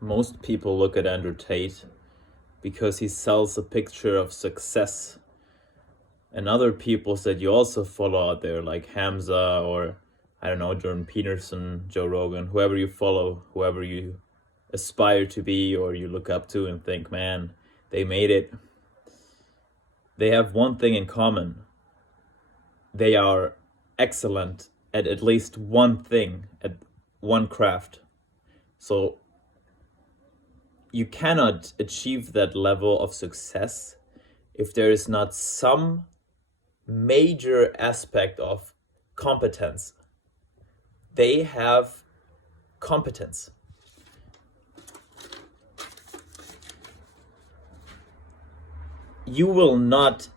most people look at Andrew Tate because he sells a picture of success. And other people that you also follow out there, like Hamza or, I don't know, Jordan Peterson, Joe Rogan, whoever you follow, whoever you aspire to be or you look up to and think, man, they made it. They have one thing in common. They are excellent at least one thing, at one craft. So you cannot achieve that level of success if there is not some major aspect of competence. They have competence. You will not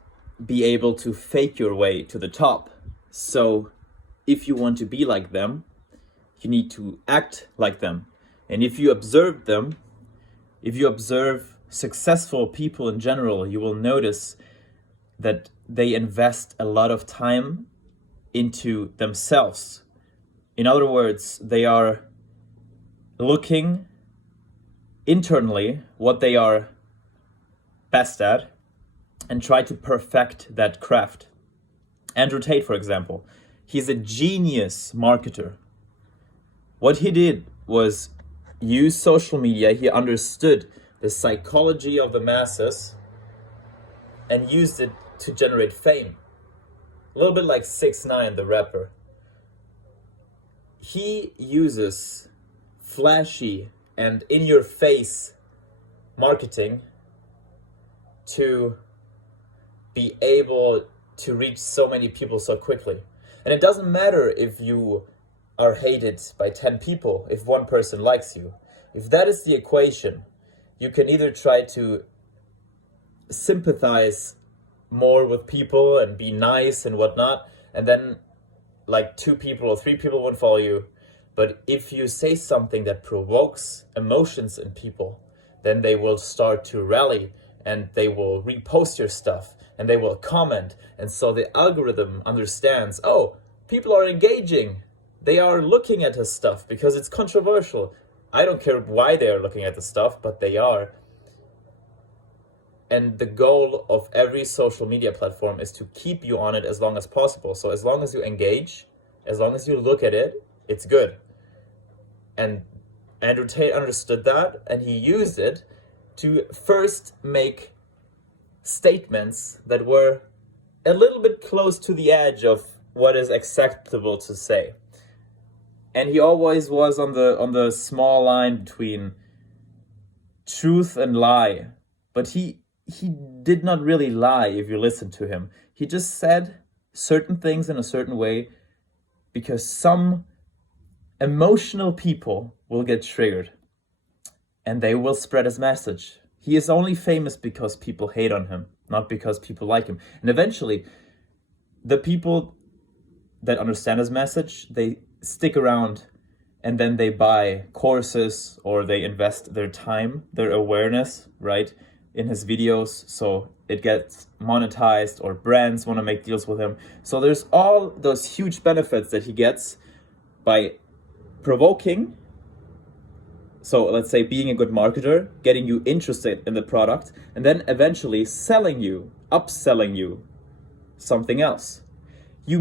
be able to fake your way to the top. So if you want to be like them, you need to act like them. And if you observe them, if you observe successful people in general, you will notice that they invest a lot of time into themselves. In other words, they are looking internally what they are best at and try to perfect that craft. Andrew Tate, for example, he's a genius marketer. What he did was use social media. He understood the psychology of the masses and used it to generate fame. A little bit like 6ix9ine, the rapper. He uses flashy and in-your-face marketing to be able to reach so many people so quickly. And it doesn't matter if you are hated by 10 people, if one person likes you. If that is the equation, you can either try to sympathize more with people and be nice and whatnot, and then like 2 people or 3 people won't follow you. But if you say something that provokes emotions in people, then they will start to rally and they will repost your stuff and they will comment. And so the algorithm understands, oh, people are engaging. They are looking at his stuff because it's controversial. I don't care why they are looking at the stuff, but they are. And the goal of every social media platform is to keep you on it as long as possible. So as long as you engage, as long as you look at it, it's good. And Andrew Tate understood that, and he used it to first make statements that were a little bit close to the edge of what is acceptable to say. And he always was on the small line between truth and lie. But he did not really lie if you listen to him. He just said certain things in a certain way because some emotional people will get triggered and they will spread his message. He is only famous because people hate on him, not because people like him. And eventually, the people that understand his message, they stick around and then they buy courses or they invest their time, their awareness, right, in his videos, so it gets monetized or brands want to make deals with him. So there's all those huge benefits that he gets by provoking. So let's say being a good marketer, getting you interested in the product, and then eventually selling you, upselling you something else. You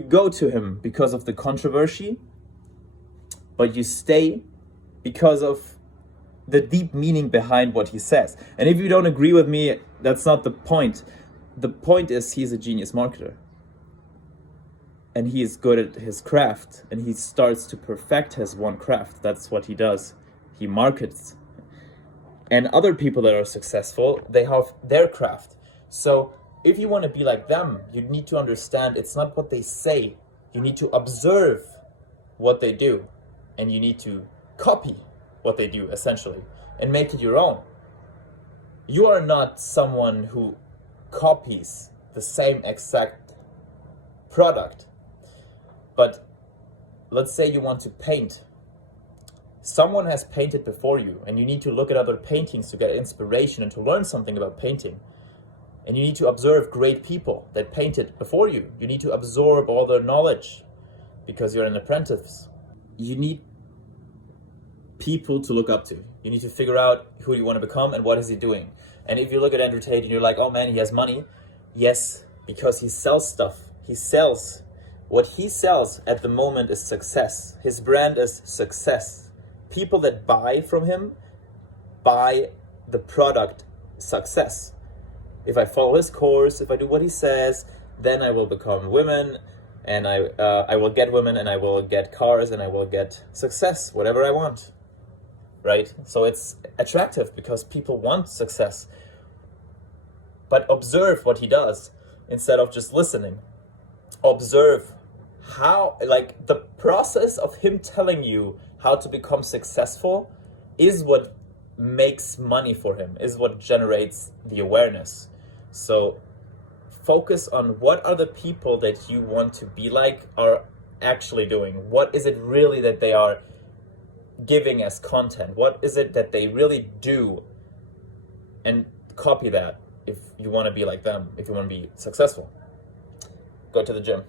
go to him because of the controversy, but you stay because of the deep meaning behind what he says. And if you don't agree with me, that's not the point. The point is he's a genius marketer. And he is good at his craft. And he starts to perfect his one craft. That's what he does. He markets. And other people that are successful, they have their craft. So if you want to be like them, you need to understand it's not what they say. You need to observe what they do. And you need to copy what they do, essentially, and make it your own. You are not someone who copies the same exact product. But let's say you want to paint. Someone has painted before you, and you need to look at other paintings to get inspiration and to learn something about painting. And you need to observe great people that painted before you. You need to absorb all their knowledge because you're an apprentice. You need people to look up to. You need to figure out who you want to become and what is he doing. And if you look at Andrew Tate and you're like, oh man, he has money. Yes, because he sells stuff. He sells. What he sells at the moment is success. His brand is success. People that buy from him buy the product success. If I follow his course, if I do what he says, then I will become women, and I will get women, and I will get cars, and I will get success, whatever I want, right? So it's attractive because people want success. But observe what he does instead of just listening. Observe how, like, the process of him telling you how to become successful is what makes money for him, is what generates the awareness. So focus on what are the people that you want to be like are actually doing. What is it really that they are giving as content? What is it that they really do? And copy that if you want to be like them, if you want to be successful. Go to the gym.